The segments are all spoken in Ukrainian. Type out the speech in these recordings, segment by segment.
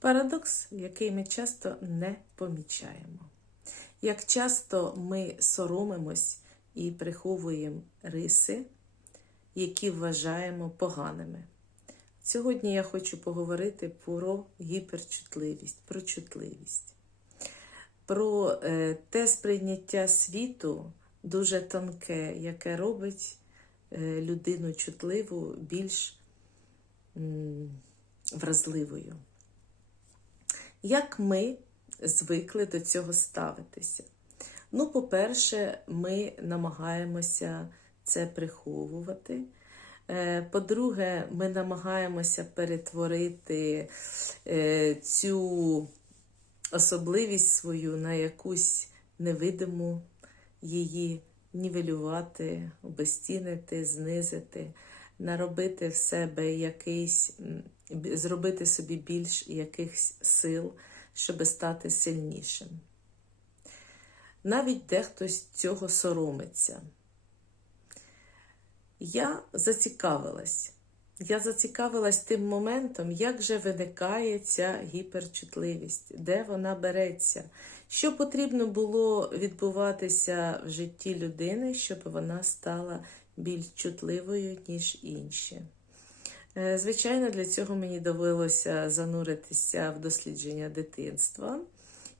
Парадокс, який ми часто не помічаємо. Як часто ми соромимось і приховуємо риси, які вважаємо поганими. Сьогодні я хочу поговорити про гіперчутливість, про чутливість, про е, те сприйняття світу дуже тонке, яке робить е, людину чутливу більш вразливою. Як ми звикли до цього ставитися? Ну, по-перше, ми намагаємося це приховувати. Е, По-друге, ми намагаємося перетворити е, цю особливість свою на якусь невидиму її нівелювати, обезцінити, знизити, наробити в себе якийсь, зробити собі більш якихось сил, щоб стати сильнішим. Навіть дехто з цього соромиться. Я зацікавилась. Я зацікавилась тим моментом, як же виникає ця гіперчутливість, де вона береться, що потрібно було відбуватися в житті людини, щоб вона стала більш чутливою, ніж інші. Е, Звичайно, для цього мені довелося зануритися в дослідження дитинства.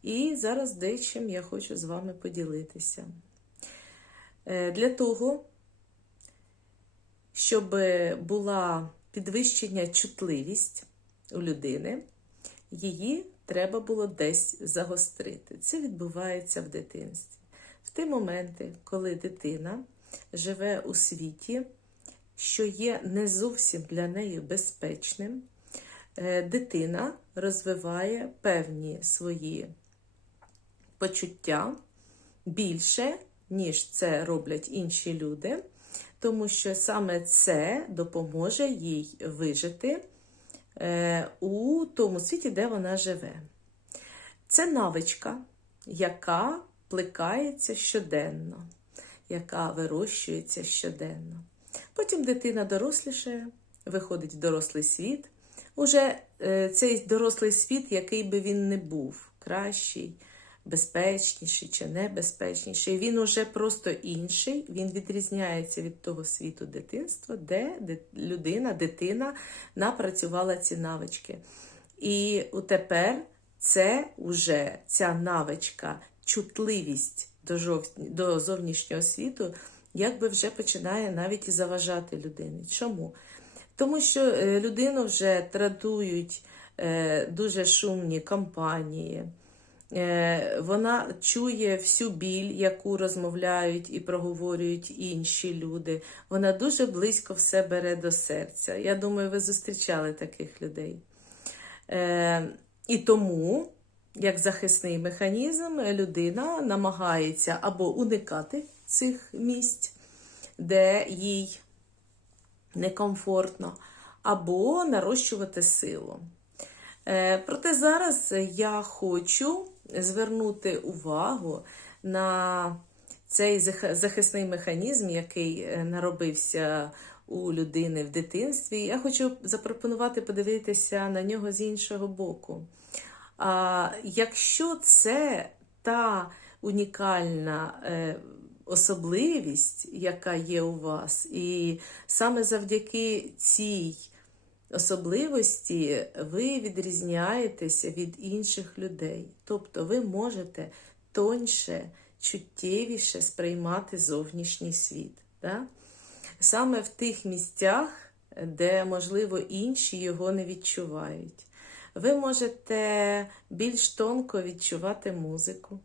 І зараз дечим я хочу з вами поділитися. Е, Для того, щоб була підвищення чутливість у людини, її треба було десь загострити. Це відбувається в дитинстві. В ті моменти, коли дитина живе у світі, що є не зовсім для неї безпечним, е, дитина розвиває певні свої почуття більше, ніж це роблять інші люди, тому що саме це допоможе їй вижити е, у тому світі, де вона живе. Це навичка, яка плекається щоденно, яка вирощується щоденно. Потім дитина дорослішає, виходить в дорослий світ. Уже е, цей дорослий світ, який би він не був, кращий, безпечніший чи небезпечніший, він уже просто інший, він відрізняється від того світу дитинства, де людина, дитина напрацювала ці навички. І тепер це вже ця навичка, чутливість до, жов... до зовнішнього світу, якби вже починає навіть і заважати людині. Чому? Тому що е, людину вже тратують е, дуже шумні компанії. Е, Вона чує всю біль, яку розмовляють і проговорюють інші люди. Вона дуже близько все бере до серця. Я думаю, ви зустрічали таких людей. І тому, як захисний механізм, людина намагається або уникати цих місць, де їй некомфортно, або нарощувати силу. Е, Проте зараз я хочу звернути увагу на цей захисний механізм, який е, наробився у людини в дитинстві. Я хочу запропонувати подивитися на нього з іншого боку. А якщо це та унікальна е, особливість, яка є у вас, і саме завдяки цій особливості ви відрізняєтеся від інших людей. Тобто ви можете тоньше, чуттєвіше сприймати зовнішній світ. Да? Саме в тих місцях, де, можливо, інші його не відчувають. Ви можете більш тонко відчувати музику,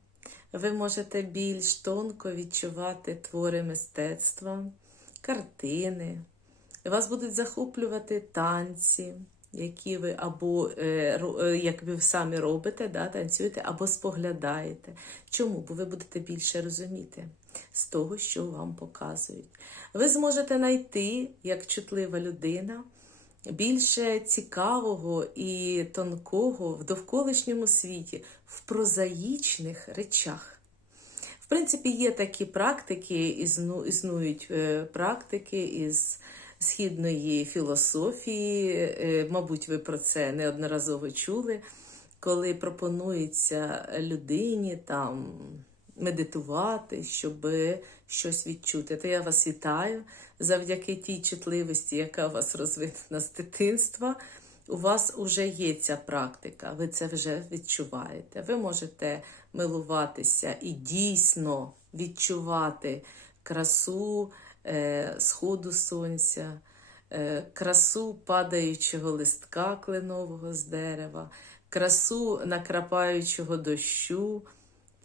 ви можете більш тонко відчувати твори мистецтва, картини. Вас будуть захоплювати танці, які ви або е, е, як ви самі робите, да, танцюєте, або споглядаєте. Чому? Бо ви будете більше розуміти з того, що вам показують. Ви зможете знайти, як чутлива людина, більше цікавого і тонкого в довколишньому світі, в прозаїчних речах. В принципі, є такі практики, існують е, практики із східної філософії. Е, Мабуть, ви про це неодноразово чули, коли пропонується людині там медитувати, щоб щось відчути. То я вас вітаю завдяки тій чутливості, яка у вас розвинена з дитинства. У вас вже є ця практика, ви це вже відчуваєте. Ви можете милуватися і дійсно відчувати красу е, сходу сонця, е, красу падаючого листка кленового з дерева, красу накрапаючого дощу.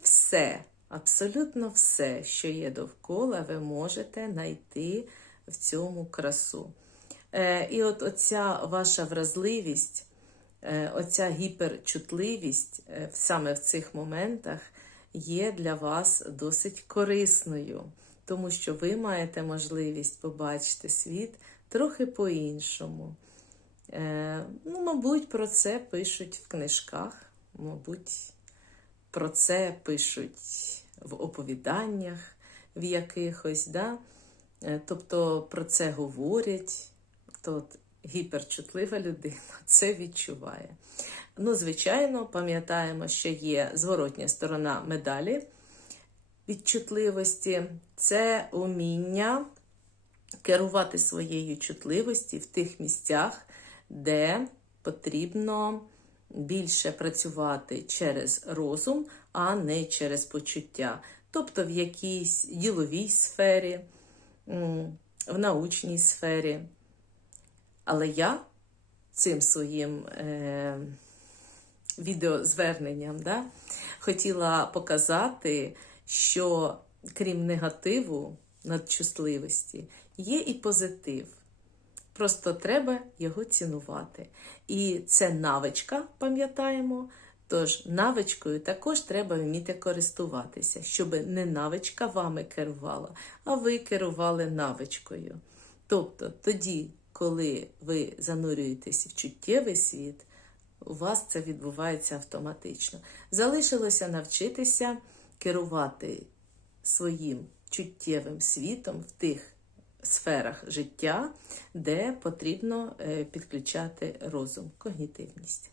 Все, абсолютно все, що є довкола, ви можете знайти в цьому красу. Е, і от оця ваша вразливість, е, оця гіперчутливість е, саме в цих моментах є для вас досить корисною, тому що ви маєте можливість побачити світ трохи по-іншому. Ну, мабуть, про це пишуть в книжках, мабуть, про це пишуть в оповіданнях в якихось. Да? Е, Тобто про це говорять, то гіперчутлива людина це відчуває. Ну, звичайно, пам'ятаємо, що є зворотня сторона медалі відчутливості це уміння керувати своєю чутливості в тих місцях, де потрібно більше працювати через розум, а не через почуття. Тобто в якійсь діловій сфері, в научній сфері. Але я цим своїм е, відеозверненням да, хотіла показати, що крім негативу надчутливості, є і позитив. Просто треба його цінувати. І це навичка, пам'ятаємо. Тож навичкою також треба вміти користуватися, щоб не навичка вами керувала, а ви керували навичкою. Тобто тоді, коли ви занурюєтесь в чуттєвий світ, у вас це відбувається автоматично. Залишилося навчитися керувати своїм чуттєвим світом в тих сферах життя, де потрібно е, підключати розум, когнітивність.